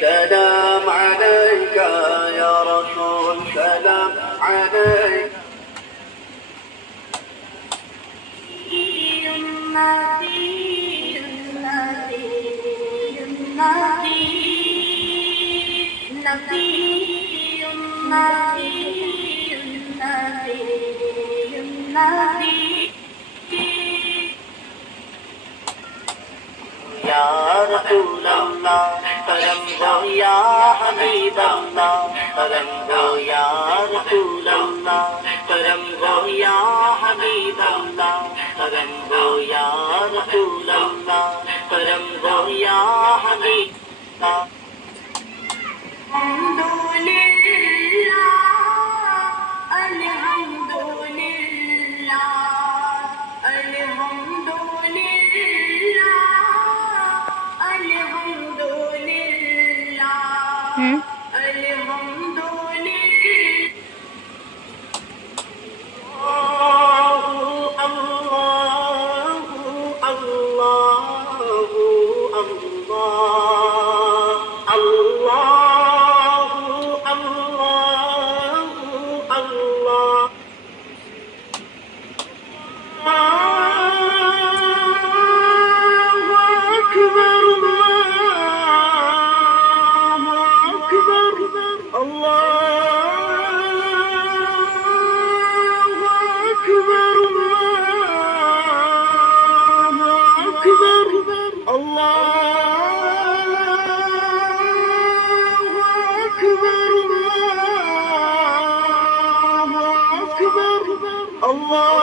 سلام عليك يا رسول سلام عليك يا رسول الله करम दो या हबीब अल्लाह करम दो या रसूल अल्लाह करम दो या हबीब अल्लाह करम दो या रसूल अल्लाह करम दो या हबीब Allah